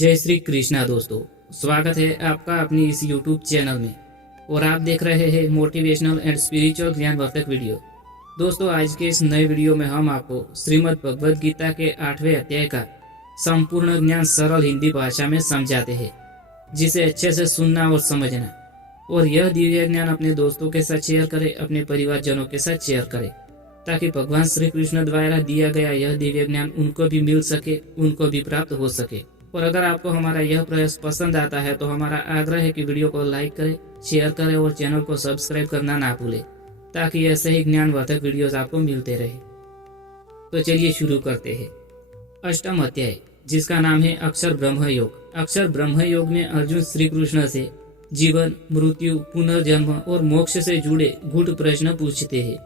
जय श्री कृष्णा दोस्तों, स्वागत है आपका अपनी इस YouTube चैनल में और आप देख रहे हैं मोटिवेशनल एंड स्पिरिचुअल ज्ञानवर्धक वीडियो। दोस्तों, आज के इस नए वीडियो में हम आपको श्रीमद् भगवद गीता के 8वें अध्याय का संपूर्ण ज्ञान सरल हिंदी भाषा में समझाते हैं, जिसे अच्छे से सुनना और समझना, और यह दिव्य ज्ञान अपने दोस्तों के साथ शेयर करें, अपने परिवारजनों के साथ शेयर करें, ताकि भगवान श्री कृष्ण द्वारा दिया गया यह दिव्य ज्ञान उनको भी मिल सके, उनको भी प्राप्त हो सके। और अगर आपको हमारा यह प्रयास पसंद आता है तो हमारा आग्रह है कि वीडियो को लाइक करें, शेयर करें और चैनल को सब्सक्राइब करना ना भूलें, ताकि ऐसे ही ज्ञानवर्धक वीडियोस आपको मिलते रहे। तो चलिए शुरू करते हैं। अष्टम अध्याय, जिसका नाम है अक्षर ब्रह्म योग। अक्षर ब्रह्म योग में अर्जुन श्री कृष्ण से जीवन, मृत्यु, पुनर्जन्म और मोक्ष से जुड़े गूढ़ प्रश्न पूछते हैं।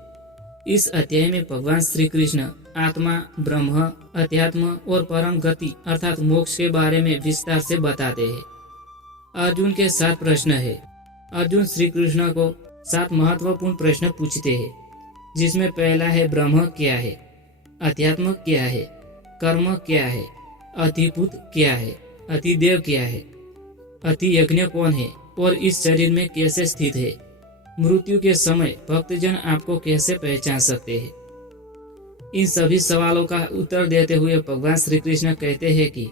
इस अध्याय में भगवान श्री कृष्ण आत्मा, ब्रह्म, अध्यात्म और परम गति अर्थात मोक्ष के बारे में विस्तार से बताते हैं। अर्जुन के 7 प्रश्न है। अर्जुन श्री कृष्ण को 7 महत्वपूर्ण प्रश्न पूछते हैं, जिसमें पहला है ब्रह्म क्या है, अध्यात्म क्या है, कर्म क्या है, अधिभूत क्या है, अधिदेव क्या है, अति यज्ञ कौन है और इस शरीर में कैसे स्थित है, मृत्यु के समय भक्तजन आपको कैसे पहचान सकते हैं। इन सभी सवालों का उत्तर देते हुए भगवान श्री कृष्ण कहते हैं कि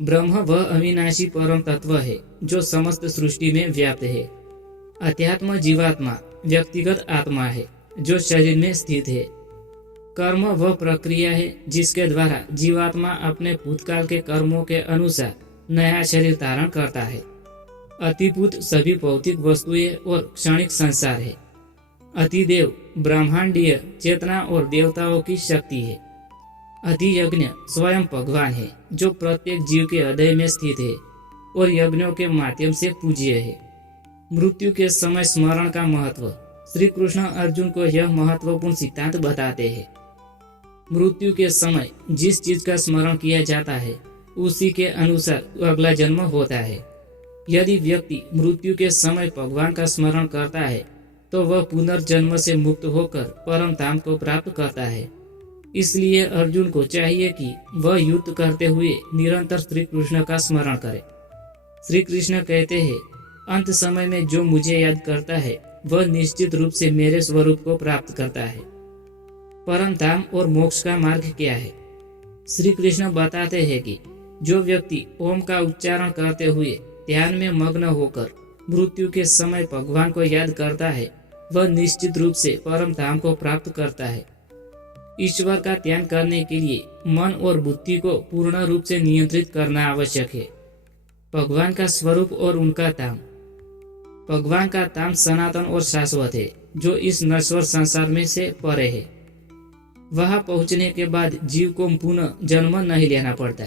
ब्रह्म वह अविनाशी परम तत्व है जो समस्त सृष्टि में व्याप्त है। अध्यात्म जीवात्मा व्यक्तिगत आत्मा है जो शरीर में स्थित है। कर्म वह प्रक्रिया है जिसके द्वारा जीवात्मा अपने भूतकाल के कर्मों के अनुसार नया शरीर धारण करता है। अतिभूत सभी भौतिक वस्तुएं और क्षणिक संसार है। अधिदेव ब्रह्मांडीय चेतना और देवताओं की शक्ति है। अधियज्ञ स्वयं भगवान है जो प्रत्येक जीव के हृदय में स्थित है और यज्ञों के माध्यम से पूज्य है। मृत्यु के समय स्मरण का महत्व। श्री कृष्ण अर्जुन को यह महत्वपूर्ण सिद्धांत बताते हैं। मृत्यु के समय जिस चीज का स्मरण किया जाता है उसी के अनुसार अगला जन्म होता है। यदि व्यक्ति मृत्यु के समय भगवान का स्मरण करता है तो वह पुनर्जन्म से मुक्त होकर परम धाम को प्राप्त करता है। इसलिए अर्जुन को चाहिए कि वह युद्ध करते हुए निरंतर श्री कृष्ण का स्मरण करे। श्री कृष्ण कहते हैं, अंत समय में जो मुझे याद करता है वह निश्चित रूप से मेरे स्वरूप को प्राप्त करता है। परम धाम और मोक्ष का मार्ग क्या है? श्री कृष्ण बताते हैं कि जो व्यक्ति ओम का उच्चारण करते हुए ध्यान में मग्न होकर मृत्यु के समय भगवान को याद करता है वह निश्चित रूप से परम धाम को प्राप्त करता है। ईश्वर का ध्यान करने के लिए मन और बुद्धि को पूर्ण रूप से नियंत्रित करना आवश्यक है। भगवान का स्वरूप और उनका धाम। भगवान का धाम सनातन और शाश्वत है जो इस नश्वर संसार में से परे है। वहां पहुंचने के बाद जीव को पुनः जन्म नहीं लेना पड़ता।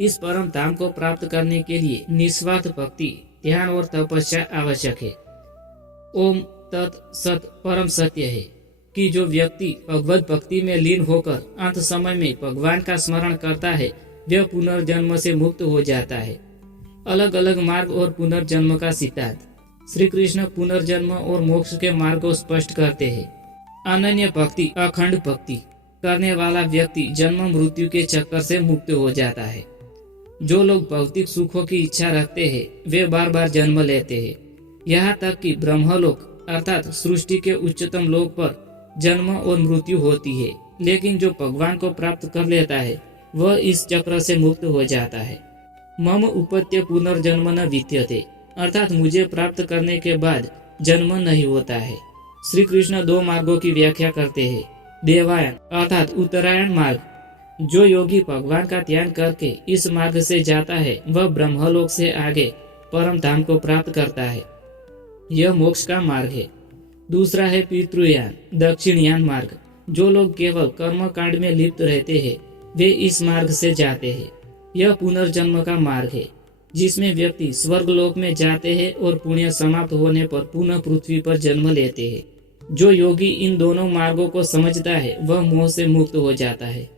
इस परम धाम को प्राप्त करने के लिए निस्वार्थ भक्ति, ध्यान और तपस्या आवश्यक है। ओम तत् सत परम सत्य है कि जो व्यक्ति भगवत भक्ति में लीन होकर अंत समय में भगवान का स्मरण करता है वह पुनर्जन्म से मुक्त हो जाता है। अलग अलग मार्ग और पुनर्जन्म का सिद्धांत। श्री कृष्ण पुनर्जन्म और मोक्ष के मार्ग को स्पष्ट करते हैं। अनन्य भक्ति, अखंड भक्ति करने वाला व्यक्ति जन्म मृत्यु के चक्कर से मुक्त हो जाता है। जो लोग भौतिक सुखों की इच्छा रखते हैं वे बार बार जन्म लेते हैं, यहाँ तक कि ब्रह्मलोक अर्थात सृष्टि के उच्चतम लोक पर जन्म और मृत्यु होती है। लेकिन जो भगवान को प्राप्त कर लेता है वह इस चक्र से मुक्त हो जाता है। मम उपत्य पुनर्जन्म न विद्यते अर्थात मुझे प्राप्त करने के बाद जन्म नहीं होता है। श्री कृष्ण 2 मार्गों की व्याख्या करते हैं। देवायन अर्थात उत्तरायण मार्ग। जो योगी भगवान का ध्यान करके इस मार्ग से जाता है वह ब्रह्मलोक से आगे परम धाम को प्राप्त करता है। यह मोक्ष का मार्ग है। दूसरा है पितृयान, दक्षिणयान मार्ग। जो लोग केवल कर्म कांड में लिप्त रहते हैं वे इस मार्ग से जाते हैं। यह पुनर्जन्म का मार्ग है जिसमें व्यक्ति स्वर्ग लोक में जाते हैं और पुण्य समाप्त होने पर पुनः पृथ्वी पर जन्म लेते हैं। जो योगी इन दोनों मार्गों को समझता है वह मोह से मुक्त हो जाता है।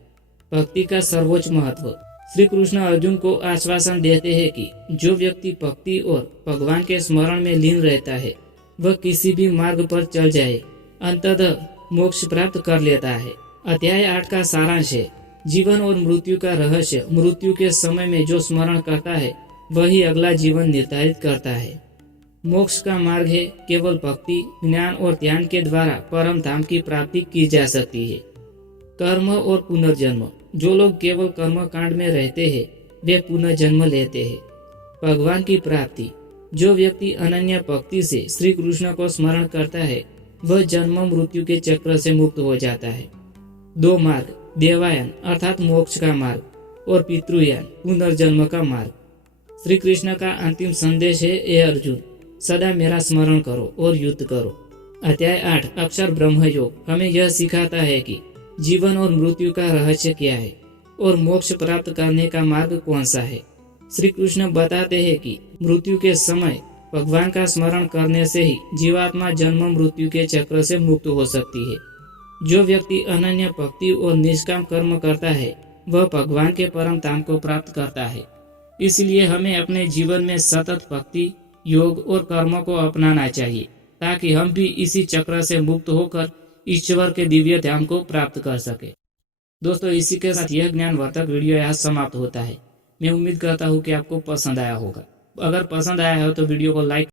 भक्ति का सर्वोच्च महत्व। श्री कृष्ण अर्जुन को आश्वासन देते हैं कि जो व्यक्ति भक्ति और भगवान के स्मरण में लीन रहता है वह किसी भी मार्ग पर चल जाए अंततः मोक्ष प्राप्त कर लेता है। अध्याय 8 का सारांश है जीवन और मृत्यु का रहस्य मृत्यु के समय में जो स्मरण करता है वही अगला जीवन निर्धारित करता है। मोक्ष का मार्ग है केवल भक्ति, ज्ञान और ध्यान के द्वारा परम धाम की प्राप्ति की जा सकती है। कर्म और पुनर्जन्म। जो लोग केवल कर्म कांड में रहते हैं वे पुनर्जन्म लेते हैं। भगवान की प्राप्ति। जो व्यक्ति अनन्य भक्ति से श्री कृष्ण को स्मरण करता है वह जन्म मृत्यु के चक्र से मुक्त हो जाता है। दो मार्ग, देवायन अर्थात मोक्ष का मार्ग और पितृयान पुनर्जन्म का मार्ग। श्री कृष्ण का अंतिम संदेश है, हे अर्जुन, सदा मेरा स्मरण करो और युद्ध करो। अध्याय 8 अक्षर ब्रह्म योग हमें यह सिखाता है कि जीवन और मृत्यु का रहस्य क्या है और मोक्ष प्राप्त करने का मार्ग कौन सा है। श्री कृष्ण बताते हैं कि मृत्यु के समय भगवान का स्मरण करने से ही जीवात्मा जन्म मृत्यु के चक्र से मुक्त हो सकती है। जो व्यक्ति अनन्य भक्ति और निष्काम कर्म करता है वह भगवान के परम धाम को प्राप्त करता है। इसलिए हमें अपने जीवन में सतत भक्ति, योग और कर्म को अपनाना चाहिए ताकि हम भी इसी चक्र से मुक्त होकर ईश्वर के दिव्य धाम को प्राप्त कर सके। दोस्तों, इसी के साथ यह ज्ञानवर्धक वीडियो यहाँ समाप्त होता है। मैं उम्मीद करता हूँ कि आपको पसंद आया होगा। अगर पसंद आया हो तो वीडियो को लाइक